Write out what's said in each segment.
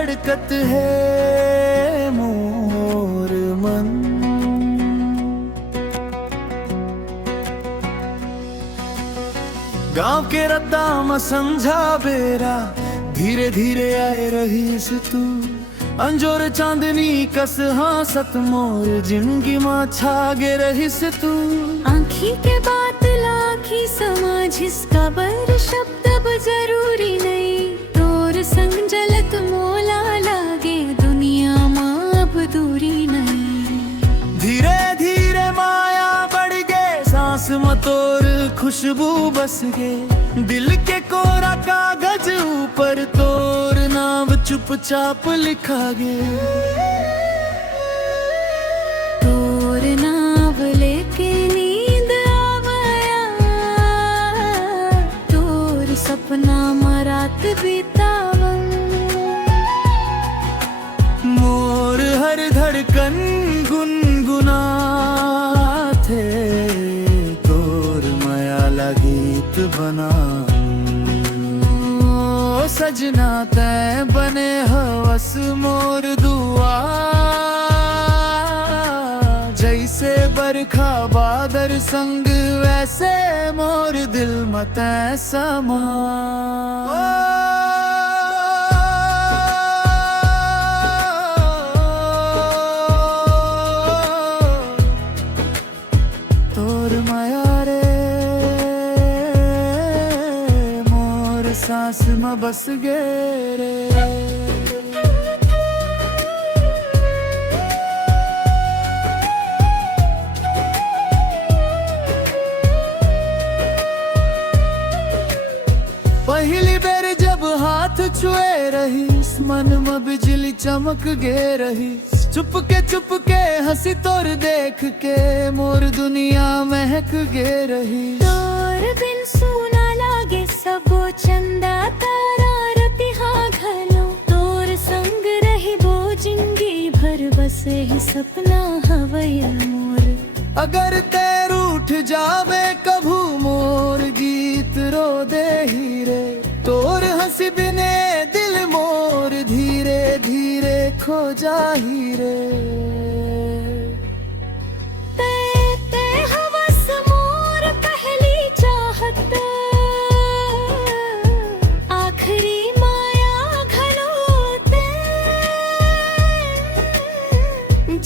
धड़कत है मोर मन। गांव के रद्दा में समझा बेरा, धीरे धीरे आए रहीस तू। अंजोर चांदनी कस हासत मोर जिंदगी मां छागे रहीस तू। आँखी के बात लाखी समझ इसका बर शब्द अब जरूरी नहीं। तोर संग जलत मोला लागे दुनिया मां अब दूरी नहीं। धीरे धीरे माया बढ़ गे, सांस में तोर खुशबू बस गे। दिल के कोरा कागज ऊपर तोर नाम चुपचाप लिखा गे। तोर नाम लेके नींद आवया, तोर सपना में रात बितावन। मोर हर धड़कन गुनगुना थे, तोर माया ला गीत बना। ओ सजना तै बने हवस मोर दुआ, जैसे बरखा बादर संग वैसे मोर दिल मत समा। तोर माया रे मोर सांस में बस गे रे। पहली बेर जब हाथ छुए रही, मन में बिजली चमक गे रही। चुपके हंसी तोर देख के मोर दुनिया महक गे रही। तोर बिन सुना लागे सबो चंदा तारा रतिहा घलो। तोर संग रही वो जिंदगी भर बसे ही सपना हवया मोर। अगर तैर उठ जावे कभू मोर गीत रो दे ही रे। तोर हंसी बिने दिल मोर धीरे धीरे खो जाही रे। ते हवस मोर पहली चाहत, आखिरी माया घलो ते।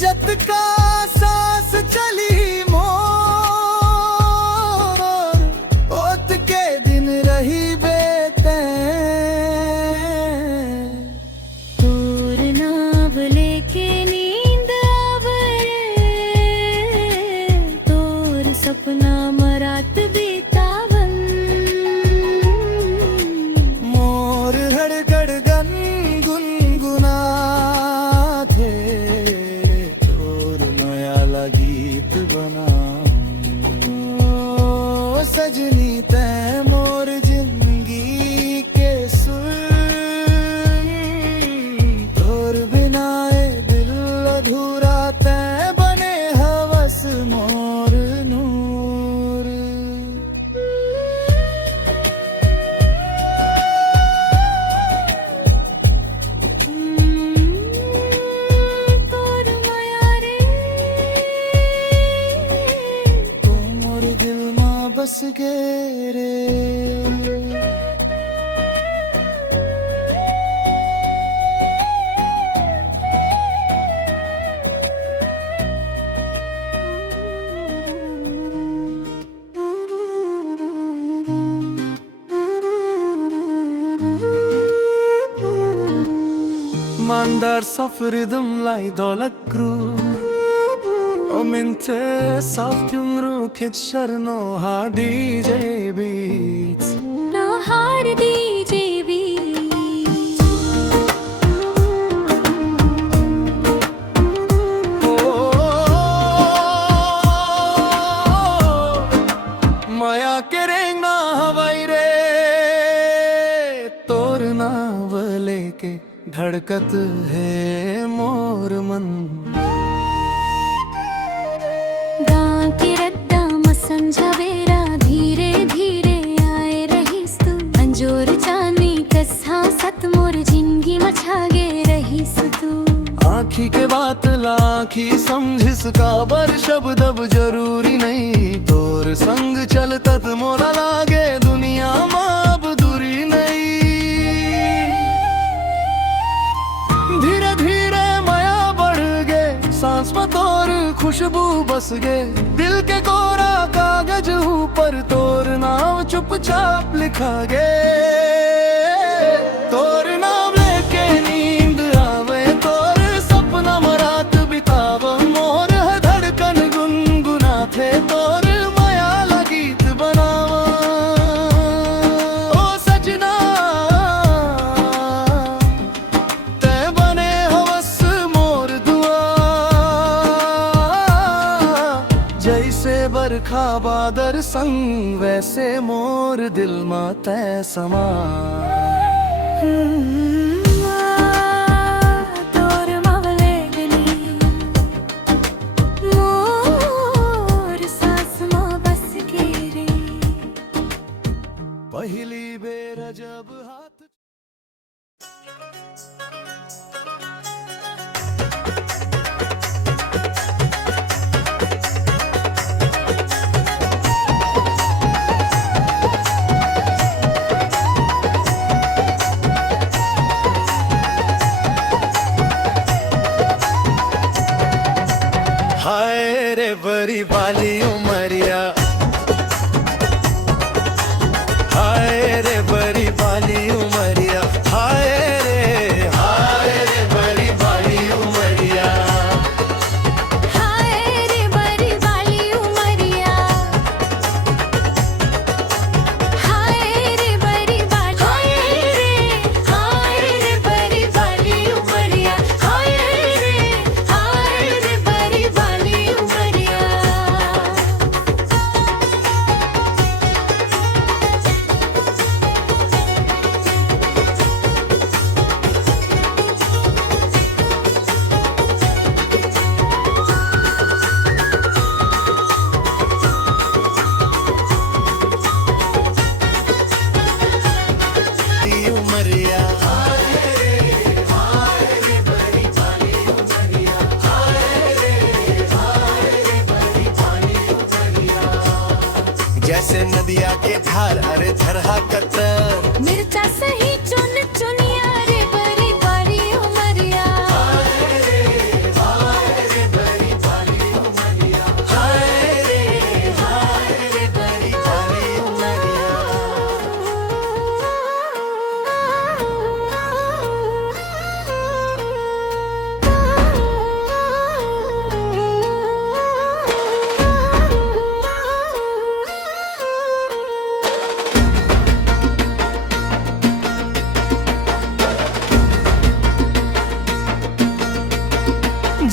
जत का सांस चली मोर, ओत के दिन रही बेते। तोर नाव लेके नींद आवए, तोर सपना में रात बितावन। मोर हड़गड़ गन गुनगुना थे, तोर नया ला गीत बना। ओ सजनी तै मोर जिंदगी के सुर, तोर बिना ए दिल अधूरा तै बने हवस मोर नूर। तोर माया रे तो मोर दिल मां बस गे रे। Mandar safridim lay dolakru, o minte soft yumru kit sharno ha DJ beats. No har DJ beats. माया करेंगा हवाई रे, तोर नाव लेके धड़कत है मोर मन। गाँव के रद्दा में समझा बेरा, धीरे धीरे आए रहीस तू। अंजोर चांदनी कस हासत मोर जिंदगी में छागे लाखी के बात लाखी समझ इसका बर शब्द अब जरूरी नहीं। तोर संग चलतत मोला लागे दुनिया मां अब दूरी नहीं। धीरे धीरे माया बढ़ गे सांस में तोर खुशबू बस गे। दिल के कोरा कागज ऊपर तोर नाम चुपचाप लिखा गे। तोर नाम लेके नींद आवे तोर सपना में रात बिताव। मोर है धड़कन गुनगुना थे तोर माया ला गीत बनावा। ओ सजना ते बने हवस मोर दुआ। जैसे बरखा बादर संग वैसे मोर दिल मा तै समा। तोर मावले गली मोर सांस मां बस के रे। पहली बेर जब हाथ हाय रे बड़ी बाली उमरिया। हाय रे बड़ी बाली उमरिया। हाय रे बड़ी बाली उमरिया। हाय रे बड़ी बाली उमरिया। हाय रे बड़ी बाली हाय रे बड़ी बाली उमरिया। हाय रे बड़ी बाली उमरिया। उमरिया। जैसे नदिया के धार अरे झरहा कतर। मिर्चा सही चुन चुनिया रे बड़ी बाली उमरिया। हाय रे बड़ी बाली उमरिया। हाय रे बड़ी बाली उमरिया।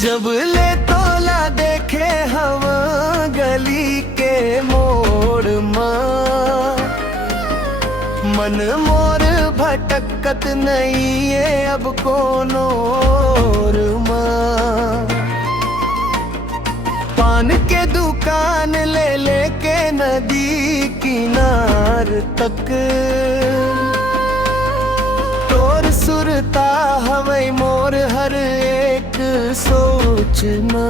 जब ले तोला देखे हवा गली के मोड़ मां। मन मोर भटकत नहीं है अब कोनो ओर मां। पान के दुकान ले लेके नदी किनार तक। तोर सुरता हवै मोर हर एक सोचना।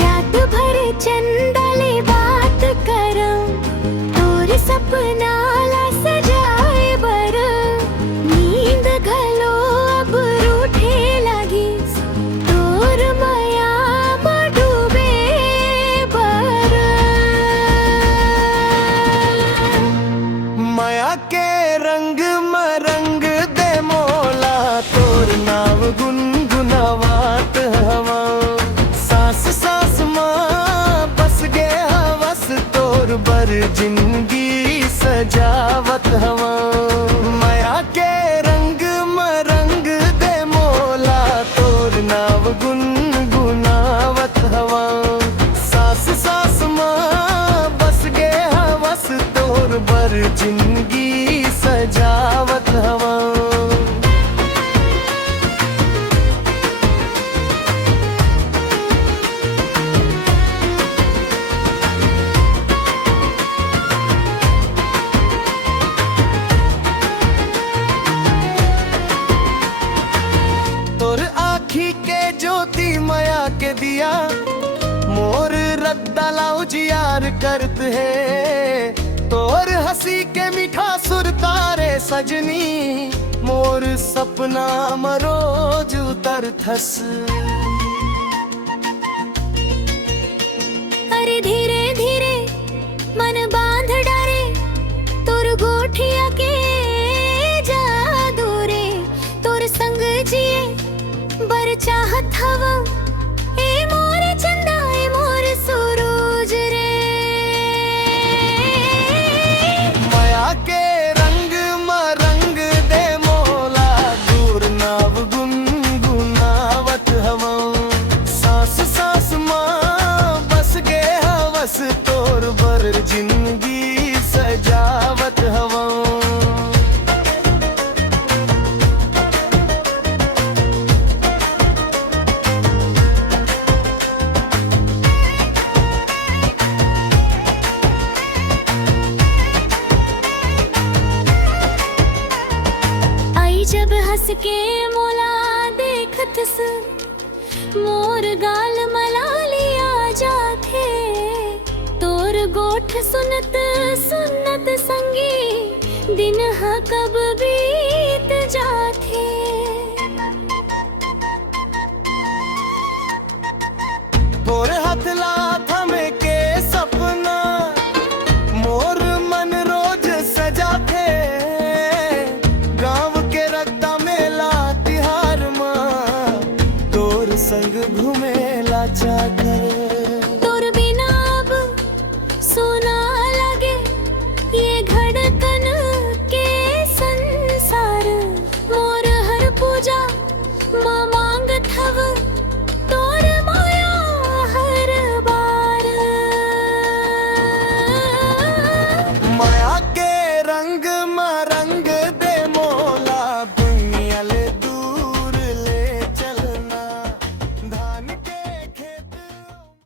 रात भर चंदले बात करम तोर सपना ला सजाए बर। नींद घलो अब रूठे लगी तोर माया में डूबे बर। माया के रंग में रंग दे मोला तोर नाव गुनगुनावात हवा। सांस सांस मां बस गे हवस तोर बर जिंदगी सजावत हवा। माया के रंग में रंग दे मोला तोर नाव गुनगुनावत हवा। सांस सांस मां बस गे हवस तोर बर जिंदगी सजावत हवा। जिया मोर रद्दा लाओ जियार करत है तोर हंसी के मीठा सुर तारे सजनी मोर सपना मरोज उतर थस अरे धीरे धीरे मन बांध डारे तोर गोठिया के जादू रे तोर संग जिए बर चाहत हवा ए मोर चंदा ए मोर सूरज रे माया के रंग मरंग दे मोला दूर नाव गुनगुनावत हवा सांस सांस मां बस गे हवस तोर बर जिंदगी सजावत हवा जब हंस के मोला देखत स मोर गाल मला लिया जाथे तोर गोठ सुनत सुनत संगी दिन हा कब बीत जाथे तोर हाथ लाथ में के सपना मोर मन रोज सजाथे गाँव के रद्दा मेला तिहार माँ तोर संग घूमेला चाकर